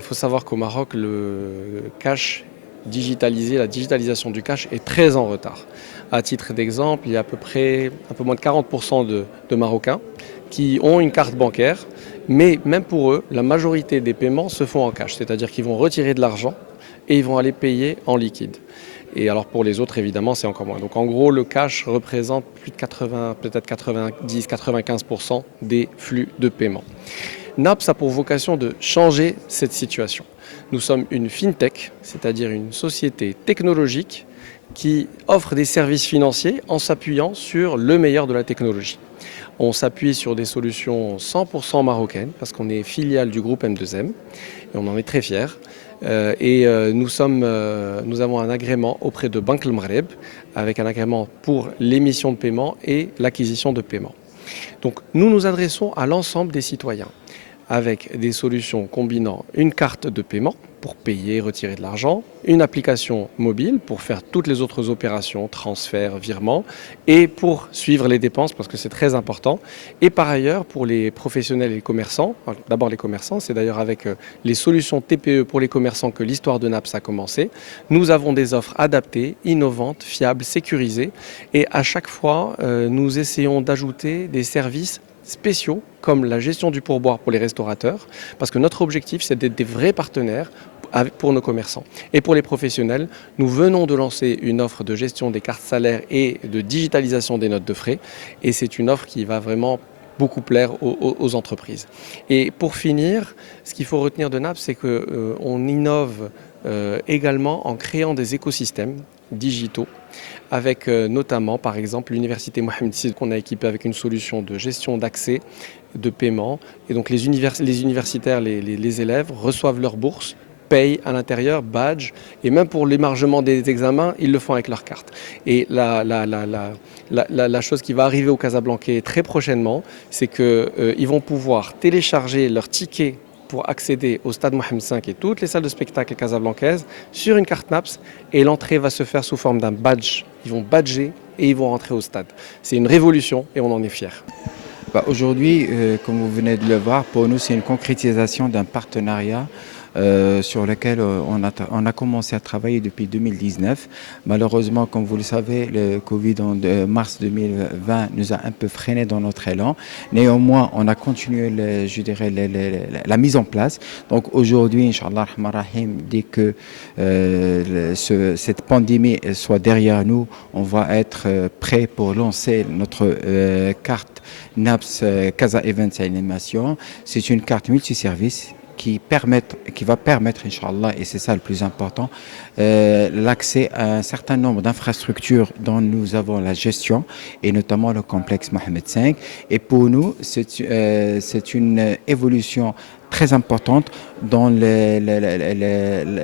Faut savoir qu'au Maroc, le cash digitalisé, la digitalisation du cash est très en retard. À titre d'exemple, il y a à peu près un peu moins de 40% de Marocains qui ont une carte bancaire, mais même pour eux, la majorité des paiements se font en cash, c'est-à-dire qu'ils vont retirer de l'argent et ils vont aller payer en liquide. Et alors pour les autres, évidemment, c'est encore moins. Donc en gros, le cash représente plus de 80, peut-être 90, 95% des flux de paiement. NAPS a pour vocation de changer cette situation. Nous sommes une fintech, c'est-à-dire une société technologique qui offre des services financiers en s'appuyant sur le meilleur de la technologie. On s'appuie sur des solutions 100% marocaines parce qu'on est filiale du groupe M2M et on en est très fiers. Nous avons un agrément auprès de Banque El Maghreb avec un agrément pour l'émission de paiement et l'acquisition de paiement. Donc nous nous adressons à l'ensemble des citoyens avec des solutions combinant une carte de paiement pour payer, retirer de l'argent, une application mobile pour faire toutes les autres opérations, transferts, virements, et pour suivre les dépenses parce que c'est très important. Et par ailleurs, pour les professionnels et les commerçants, d'abord les commerçants, c'est d'ailleurs avec les solutions TPE pour les commerçants que l'histoire de NAPS a commencé. Nous avons des offres adaptées, innovantes, fiables, sécurisées, et à chaque fois, nous essayons d'ajouter des services spéciaux comme la gestion du pourboire pour les restaurateurs, parce que notre objectif, c'est d'être des vrais partenaires pour nos commerçants. Et pour les professionnels, nous venons de lancer une offre de gestion des cartes salaires et de digitalisation des notes de frais, et c'est une offre qui va vraiment beaucoup plaire aux entreprises. Et pour finir, ce qu'il faut retenir de NAPS, c'est qu'on innove également en créant des écosystèmes digitaux avec notamment par exemple l'université Mohamed VI qu'on a équipée avec une solution de gestion d'accès, de paiement. Et donc les universitaires, les élèves reçoivent leur bourse, payent à l'intérieur, badge, et même pour l'émargement des examens, ils le font avec leur carte. Et la chose qui va arriver au Casablancais très prochainement, c'est qu'ils vont pouvoir télécharger leur ticket pour accéder au stade Mohamed V et toutes les salles de spectacle casablancaises sur une carte NAPS, et l'entrée va se faire sous forme d'un badge. Ils vont badger et ils vont rentrer au stade. C'est une révolution et on en est fiers. Aujourd'hui, comme vous venez de le voir, pour nous, c'est une concrétisation d'un partenariat sur lequel on a commencé à travailler depuis 2019. Malheureusement, comme vous le savez, le Covid en mars 2020 nous a un peu freiné dans notre élan. Néanmoins, on a continué, je dirais, la mise en place. Donc aujourd'hui, Inch'Allah, dès que cette pandémie soit derrière nous, on va être prêt pour lancer notre carte NAPS Casa Events Animation. C'est une carte multiservice qui va permettre, Inch'Allah, et c'est ça le plus important, l'accès à un certain nombre d'infrastructures dont nous avons la gestion, et notamment le complexe Mohamed V. Et pour nous, c'est une évolution très importante dans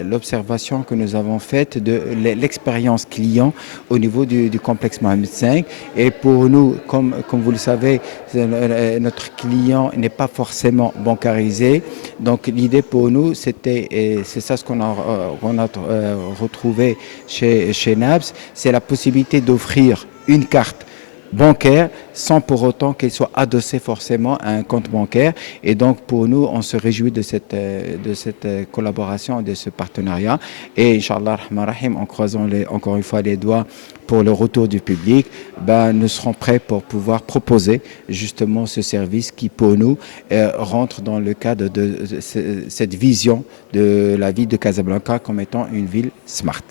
l'observation que nous avons faite de l'expérience client au niveau du complexe Mohamed V. Et pour nous, comme vous le savez, notre client n'est pas forcément bancarisé. Donc l'idée pour nous, c'était, et c'est ça ce qu'on a retrouvé chez NAPS, c'est la possibilité d'offrir une carte bancaire sans pour autant qu'elle soit adossée forcément à un compte bancaire. Et donc pour nous, on se réjouit de cette collaboration, de ce partenariat. Et Inch'Allah, en croisant encore une fois les doigts pour le retour du public, nous serons prêts pour pouvoir proposer justement ce service qui pour nous rentre dans le cadre de cette vision de la ville de Casablanca comme étant une ville smart.